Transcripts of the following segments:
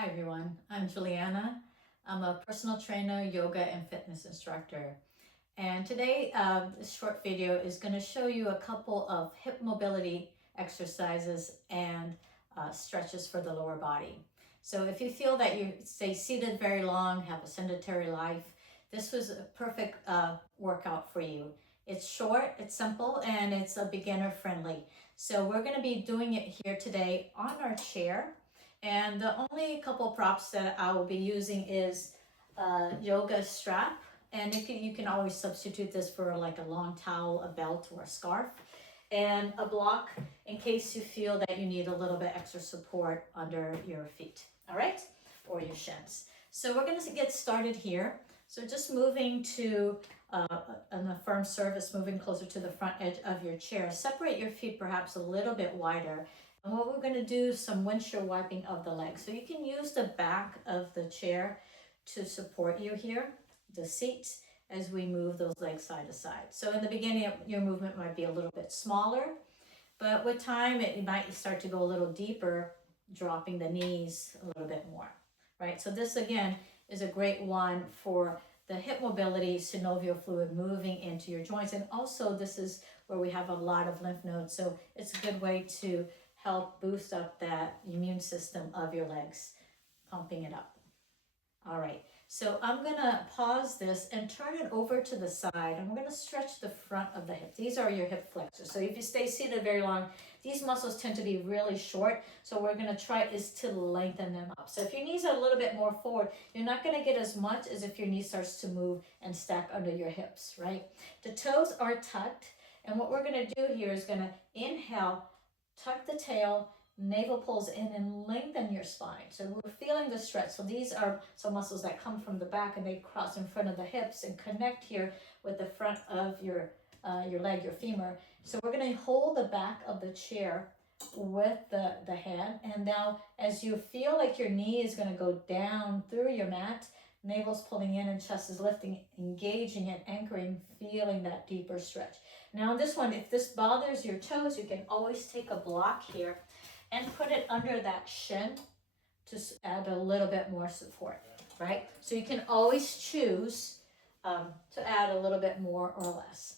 Hi everyone, I'm Juliana. I'm a personal trainer, yoga and fitness instructor. And today, this short video is going to show you a couple of hip mobility exercises and stretches for the lower body. So if you feel that you stay seated very long, have a sedentary life, this was a perfect workout for you. It's short, it's simple, and it's a beginner friendly. So we're going to be doing it here today on our chair. And the only couple props that I will be using is a yoga strap. And you can always substitute this for like a long towel, a belt, or a scarf. And a block in case you feel that you need a little bit extra support under your feet, all right? Or your shins. So we're gonna get started here. So just moving to on a firm surface, moving closer to the front edge of your chair. Separate your feet perhaps a little bit wider. And what we're going to do is some windshield wiping of the legs. So you can use the back of the chair to support you here, the seat, as we move those legs side to side. So in the beginning, your movement might be a little bit smaller, but with time, it might start to go a little deeper, dropping the knees a little bit more, right? So this, again, is a great one for the hip mobility, synovial fluid moving into your joints. And also, this is where we have a lot of lymph nodes. So it's a good way to help boost up that immune system of your legs, pumping it up. All right, so I'm gonna pause this and turn it over to the side, and we're gonna stretch the front of the hip. These are your hip flexors. So if you stay seated very long, these muscles tend to be really short. So what we're gonna try is to lengthen them up. So if your knees are a little bit more forward, you're not gonna get as much as if your knee starts to move and stack under your hips, right? The toes are tucked, and what we're gonna do here is gonna inhale, tuck the tail, navel pulls in, and lengthen your spine. So we're feeling the stretch. So these are some muscles that come from the back and they cross in front of the hips and connect here with the front of your leg, your femur. So we're going to hold the back of the chair with the hand. And now as you feel like your knee is going to go down through your mat, navel's pulling in and chest is lifting, engaging and anchoring, feeling that deeper stretch. Now this one, if this bothers your toes, you can always take a block here and put it under that shin to add a little bit more support, right? So you can always choose to add a little bit more or less.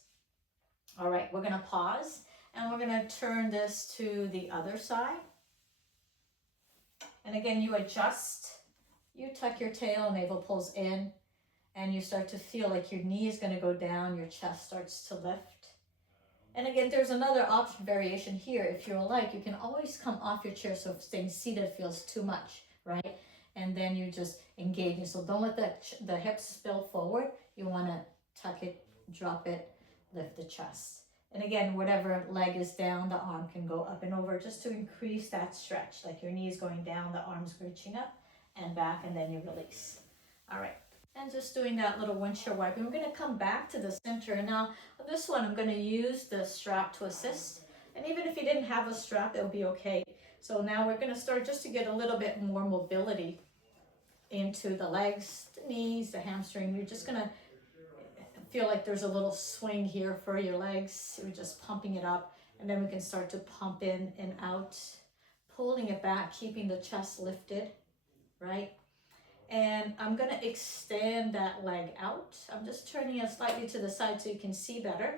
All right, we're gonna pause and we're gonna turn this to the other side. And again, you adjust, you tuck your tail, navel pulls in, and you start to feel like your knee is gonna go down, your chest starts to lift. And again, there's another option variation here. If you like, you can always come off your chair so if staying seated feels too much, right? And then you just engage. So don't let the hips spill forward. You want to tuck it, drop it, lift the chest. And again, whatever leg is down, the arm can go up and over just to increase that stretch. Like your knee is going down, the arm's reaching up and back, and then you release. All right. And just doing that little windshield wiping. We're going to come back to the center. And now on this one, I'm going to use the strap to assist. And even if you didn't have a strap, it'll be okay. So now we're going to start just to get a little bit more mobility into the legs, the knees, the hamstring. You're just going to feel like there's a little swing here for your legs. We're just pumping it up. And then we can start to pump in and out, pulling it back, keeping the chest lifted, right? And I'm going to extend that leg out. I'm just turning it slightly to the side so you can see better.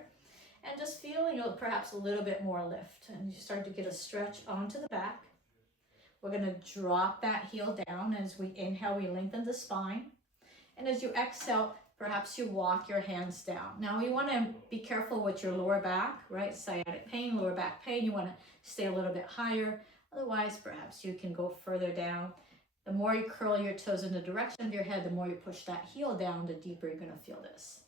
And just feeling perhaps a little bit more lift. And you start to get a stretch onto the back. We're going to drop that heel down. As we inhale, we lengthen the spine. And as you exhale, perhaps you walk your hands down. Now you want to be careful with your lower back, right? Sciatic pain, lower back pain. You want to stay a little bit higher. Otherwise, perhaps you can go further down. The more you curl your toes in the direction of your head, the more you push that heel down, the deeper you're going to feel this.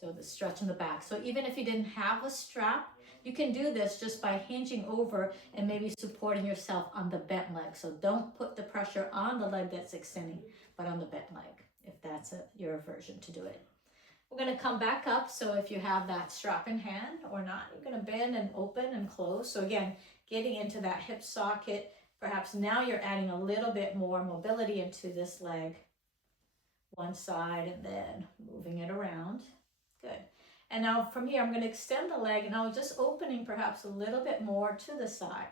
So the stretch in the back. So even if you didn't have a strap, you can do this just by hinging over and maybe supporting yourself on the bent leg. So don't put the pressure on the leg that's extending, but on the bent leg, if that's your aversion to do it. We're going to come back up. So if you have that strap in hand or not, you're going to bend and open and close. So again, getting into that hip socket. Perhaps now you're adding a little bit more mobility into this leg, one side, and then moving it around. Good. And now from here, I'm going to extend the leg, and I'm just opening perhaps a little bit more to the side.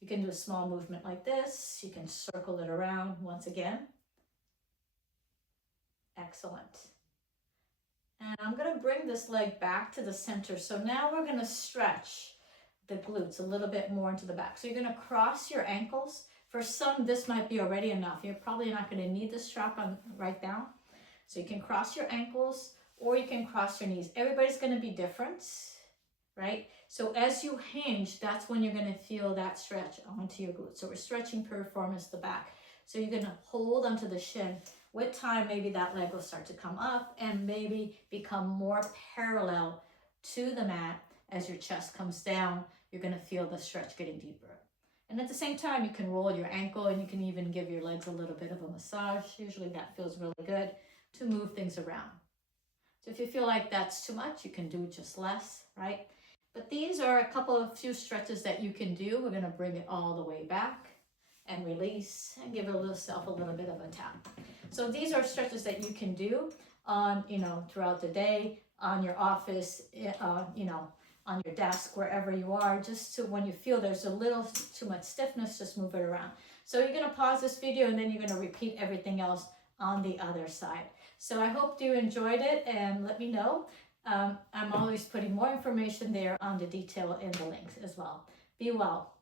You can do a small movement like this. You can circle it around once again. Excellent. And I'm going to bring this leg back to the center. So now we're going to stretch the glutes a little bit more into the back. So you're going to cross your ankles. For some, this might be already enough. You're probably not going to need the strap on right now. So you can cross your ankles or you can cross your knees. Everybody's going to be different, right? So as you hinge, that's when you're going to feel that stretch onto your glutes. So we're stretching piriformis, the back. So you're going to hold onto the shin. With time, maybe that leg will start to come up and maybe become more parallel to the mat. As your chest comes down, you're going to feel the stretch getting deeper. And at the same time, you can roll your ankle and you can even give your legs a little bit of a massage. Usually that feels really good to move things around. So if you feel like that's too much, you can do just less, right? But these are a few stretches that you can do. We're going to bring it all the way back and release and give yourself a little bit of a tap. So these are stretches that you can do on, throughout the day, on your office, on your desk, wherever you are, just to when you feel there's a little too much stiffness, just move it around. So you're going to pause this video and then you're going to repeat everything else on the other side. So I hope you enjoyed it and let me know. I'm always putting more information there on the detail in the links as well. Be well.